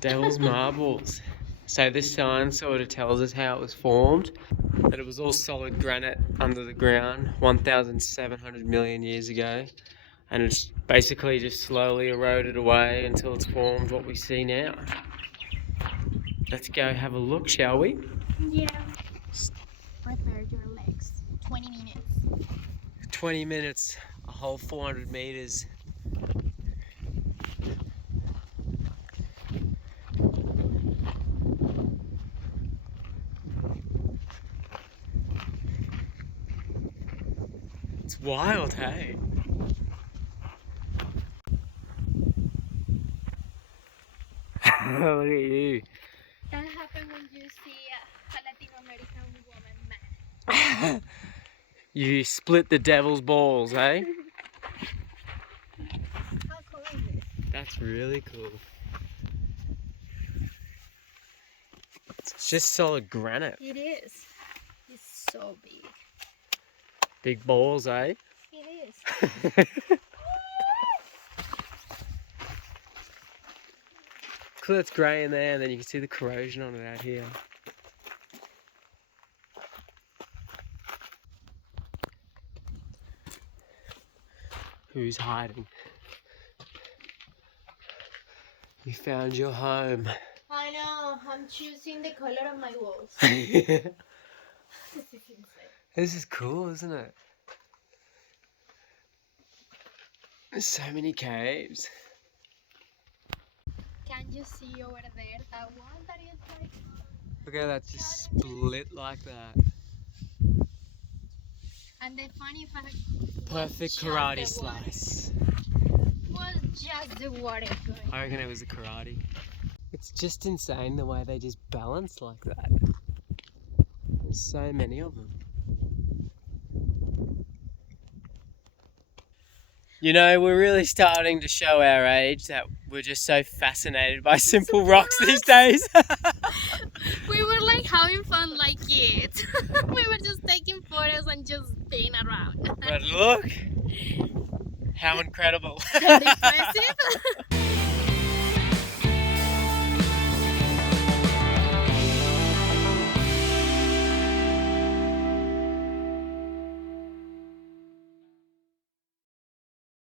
Devil's marbles. So this sign sort of tells us how it was formed. That it was all solid granite under the ground 1,700 million years ago. And it's basically just slowly eroded away until it's formed what we see now. Let's go have a look, shall we? Yeah. Prepare your legs. 20 minutes. 20 minutes, a whole 400 meters. It's wild, hey? Look at you. That happens when you see a Latin American woman man. You split the devil's balls, eh? How cool is this? That's really cool. It's just solid granite. It is. It's so big. Big balls, eh? It is. Cool, it's grey in there, and then you can see the corrosion on it out here. Who's hiding? You found your home. I know. I'm choosing the color of my walls. This This is insane. is cool, isn't it? There's so many caves. Can you see over there that one that is like... Look how that's just split like that. And the funny fact Perfect just karate the water. slice. was just the water going. I reckon it was a karate. It's just insane the way they just balance like that. There's so many of them. You know, we're really starting to show our age that we're just so fascinated by simple rocks these days. We were like having fun like kids. We were just taking photos and just being around. But look, how incredible. And impressive.